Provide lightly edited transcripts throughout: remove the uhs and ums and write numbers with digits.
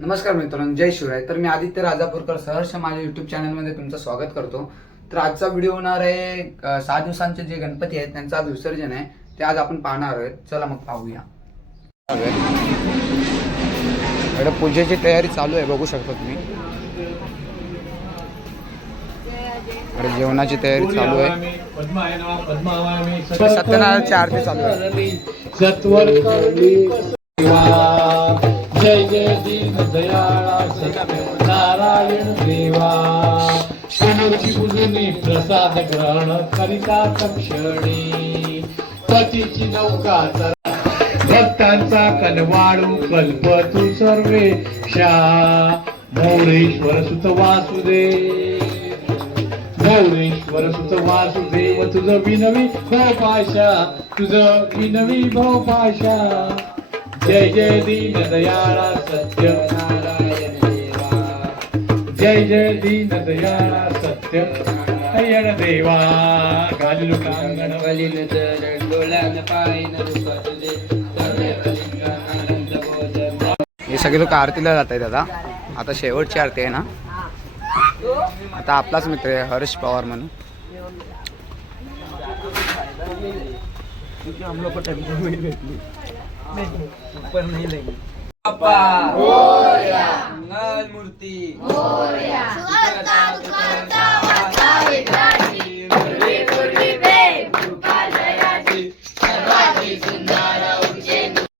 नमस्कार मित्रांनो, जय शिवराय. तर मी आदित्य राजापूरकर सहर्ष माझ्या युट्यूब चॅनलमध्ये तुमचं स्वागत करतो. तर आजचा व्हिडिओ होणार आहे 6 दिवसांचे जे गणपती आहेत त्यांचं आज विसर्जन आहे, ते आज आपण पाहणार आहोत. चला मग पाहूया. इकडे पूजेची तयारी चालू आहे, बघू शकता तुम्ही. इकडे जेवणाची तयारी चालू आहे. सत्यनारायणची आरती चालू आहे. जय जय दीन दयाळा सत्यनारायण देवा. समोरची बुजुनी प्रसाद ग्रहण करिता तक्षणी पतीची नौका भक्तांचा कनवाळू कल्प तू सर्वेशा. मोरेश्वर सुत वासुदेव, मोरेश्वर सुत वासुदेव, तुझं विनवी भवपाशा, तुझं विनवी भवपाशा. जय जय दीन दयाळा सत्यनारायण देवा. जय जय दीन दयाळा सत्यनारायण देवा. घालू कांगण वलिन तर डोळ्यान पायन हे सगळे लोक आरतीला जात आहेत. आता शेवटची आरती आहे ना. आता आपलाच मित्र आहे हर्ष पवार म्हणून. हम लोग को ऊपर नहीं लेंगे. मंगल मूर्ती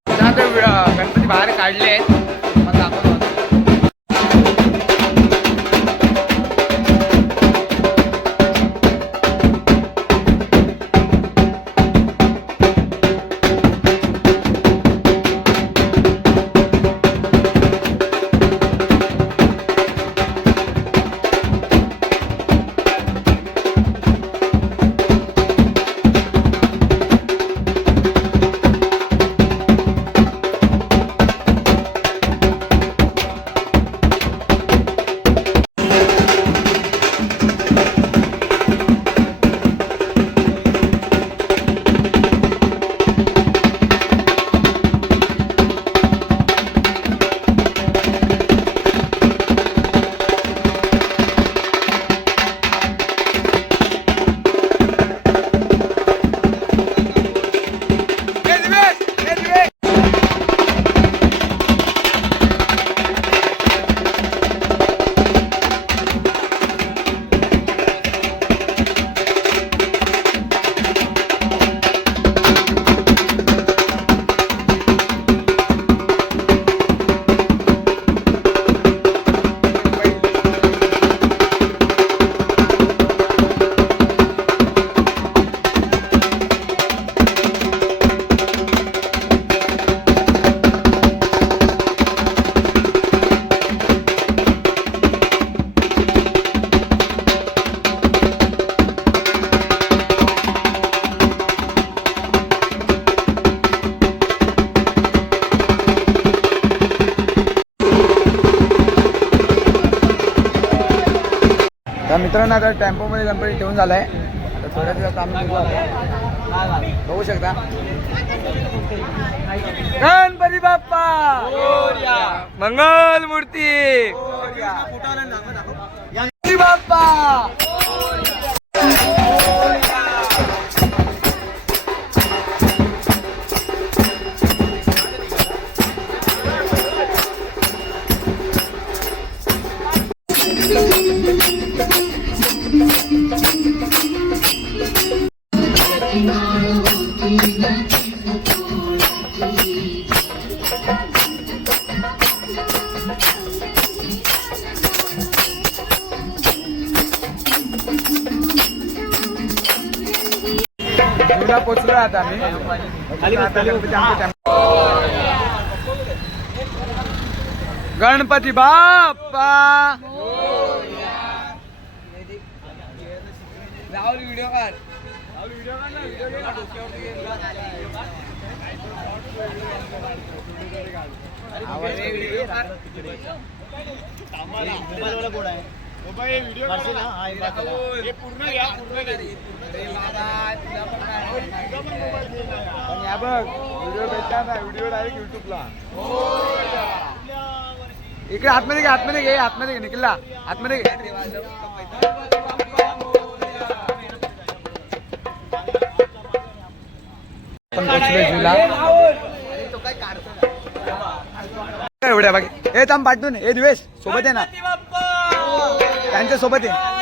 गणपती बाहेर काढले आहेत. मित्रांनो, आता टेम्पोमध्ये गणपती ठेवून झालाय. आता थोड्या दिवसात आम्ही बघू शकता. गणपती बाप्पा मंगल मूर्ती गणपती बाप्पा. पोचलो आता आम्ही. गणपती बाप्पा. राहुल व्हिडिओ काढ. व्हिडिओ भेटला ना, व्हिडिओ डायरेक्ट युट्यूबला. इकडे आतमध्ये घे, आतमध्ये घे, आतमध्ये घे, निखिलला आतमध्ये घे. पण पोचलोय झूला. काय एवढ्या बाकी हे थांब पाठवून हे दिवेश सोबत आहे ना त्यांच्या सोबत आहे.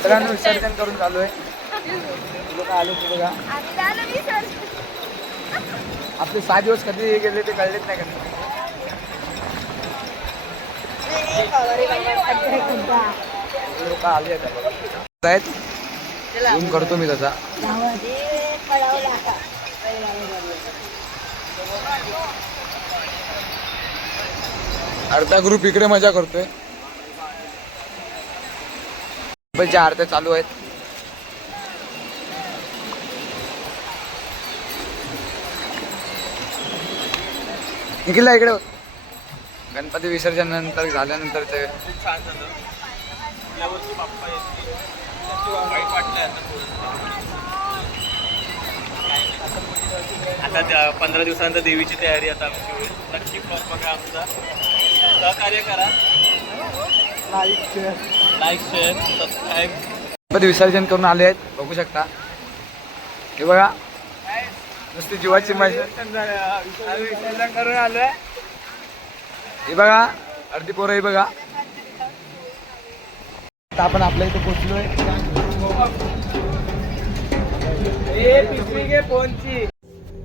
मित्रांनो विसर्जन करून चालू आहे. लोक आले ते बघा. आपले 6 दिवस कधी गेले ते कळलेच नाही कधी. लोक आले आहेत. झूम करतो मी तसा. अर्धा ग्रुप इकडे मजा करतोय. गणपतीच्या आरत्या चालू आहेत. निखिलला इकडे गणपती विसर्जन नंतर झाल्यानंतर ते आता 15 दिवसानंतर देवीची तयारी आता आमची होईल. नक्की ब्लॉग बघा आमचा. सहकार्य करा. Like share subscribe. गणपती विसर्जन करून आले आहेत बघू शकता. हे बघा नुसती जीवाची मजा विसर्जन करून आलोय. हे बघा अर्धी पोरं हे बघा. आता आपण आपल्या इथे पोहोचलोय.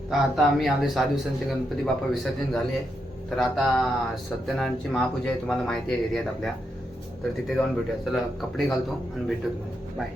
तर आता आम्ही आले 6 दिवसांचे गणपती बाप्पा विसर्जन झाले. तर आता सत्यनारायणची महापूजा आहे, तुम्हाला माहिती आहे एरियात आपल्या. तर तिथे जाऊन भेटूया. चला कपडे घालतो आणि भेटतो तुम्हाला. बाय.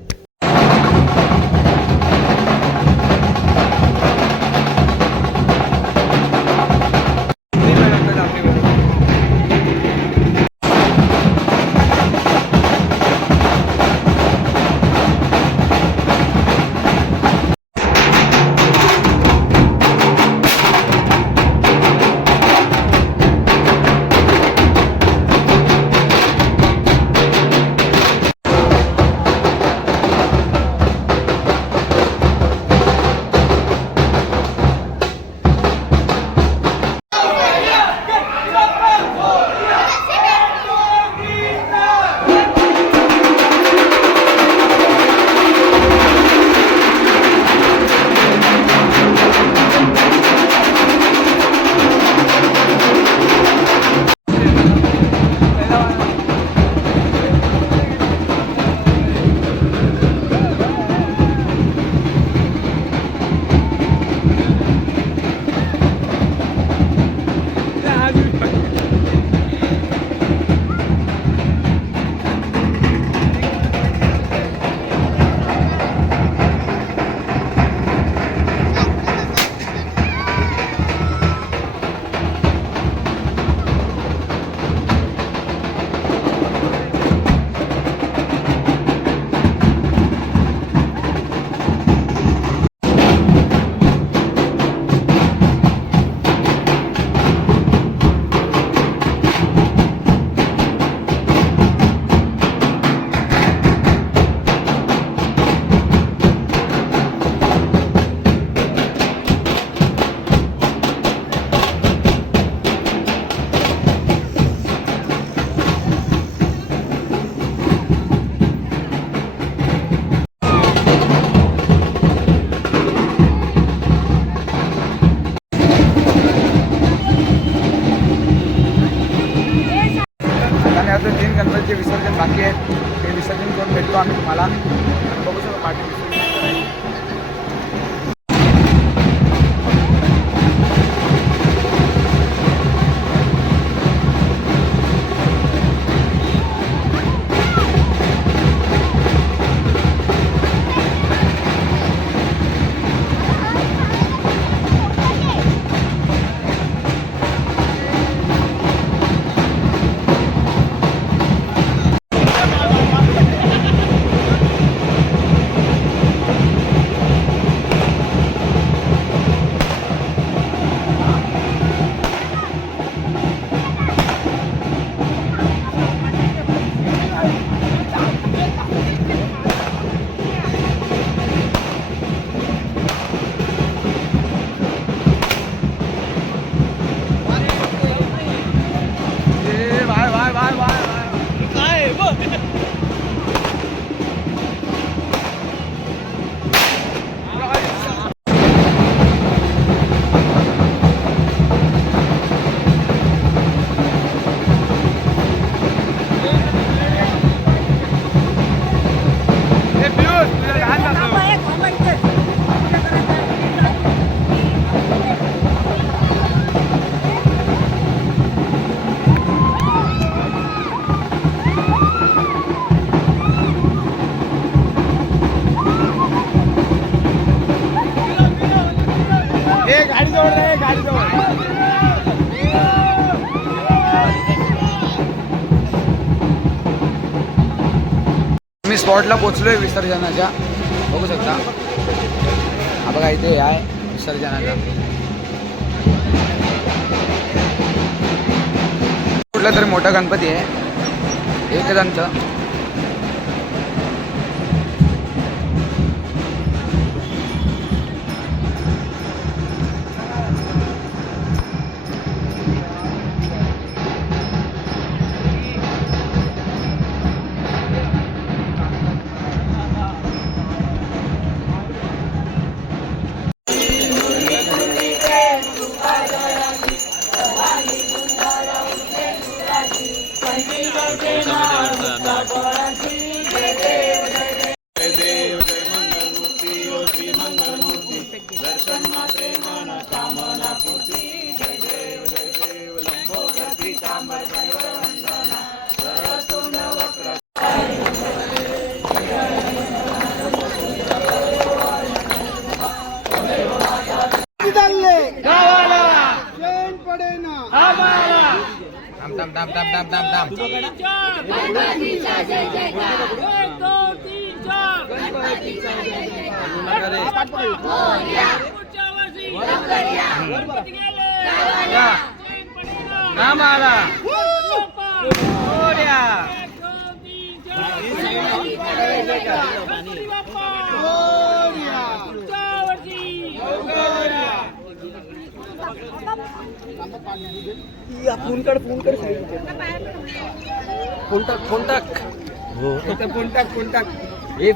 गणपतीचे विसर्जन बाकी आहेत. ते विसर्जन करून भेटतो आम्ही तुम्हाला. बघू शकतो पाठी विसर्जन करायचं. मी स्पॉटला पोचलोय विसर्जनाच्या, बघू शकता. हा बघा इथे आहे विसर्जनाचा. कुठला तरी मोठा गणपती आहे एकदंत.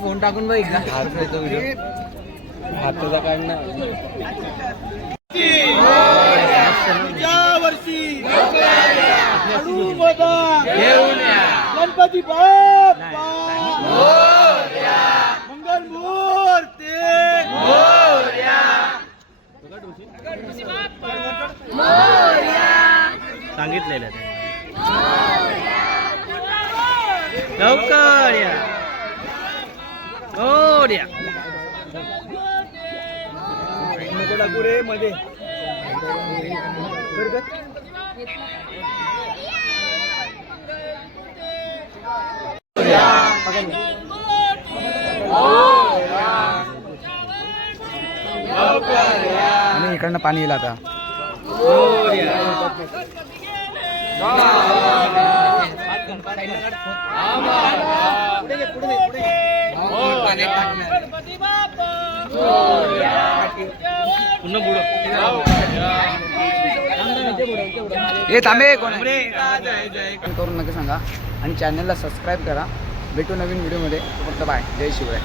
फोन टाकून बघ एकदा. हाताचा काढणार गणपती बाप्पा मंगल मूर्ती सांगितलेलं लवकर या. मध्ये आणि इकडनं पाणी येईल आता. हे थांबे कोण करून नका सांगा आणि चॅनलला सबस्क्राईब करा. भेटू नवीन व्हिडिओमध्ये. फक्त बाय. जय शिवराय.